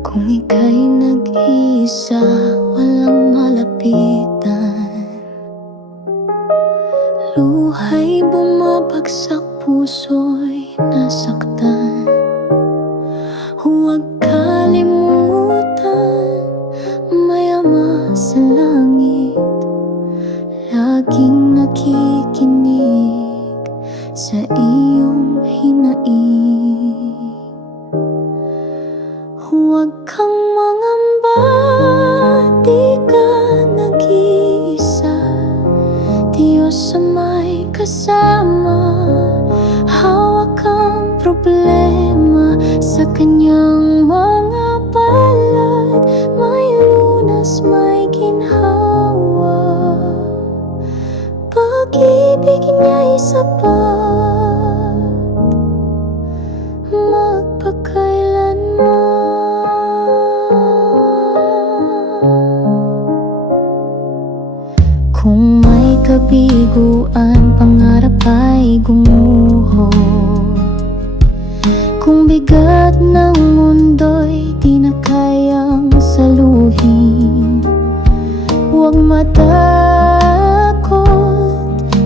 ika'y nag-iisa Walang malapitan. Luhay bumabagsak puso'y nasaktan. Huwag kalimutan May ama sa langit. Laging nakikinig Sa iyong hinaing Huwag kang mangamba Di ka nag-iisa. Diyos ang may kasama Hawak ang problema Sa kanyang mga palad. May lunas, may ginhawa. Pag-ibig niya'y sapat. Magpakailanman Kung may kabiguan, pangarap ay gumuho. Kung bigat ng mundo'y di na kayang saluhin Huwag matakot,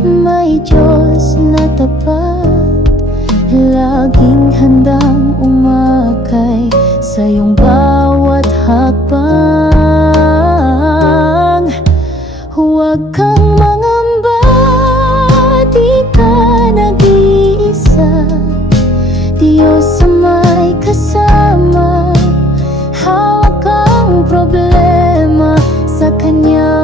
may Diyos na tapat. Laging handang umakay sa iyong bawat sa kanyang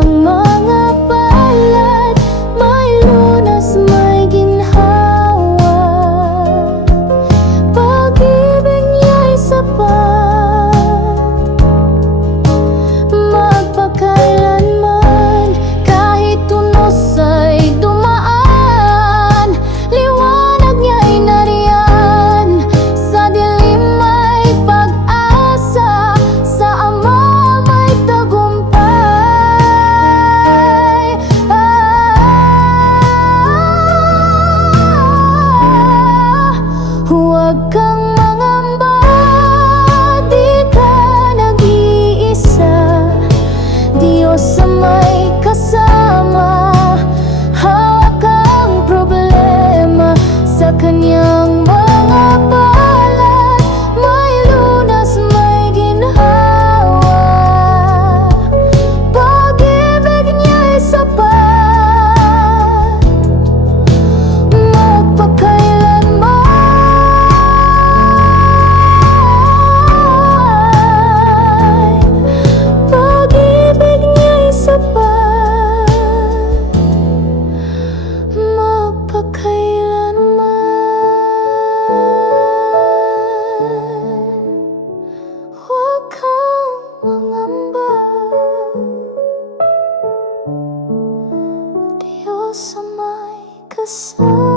Diyos ang may kasama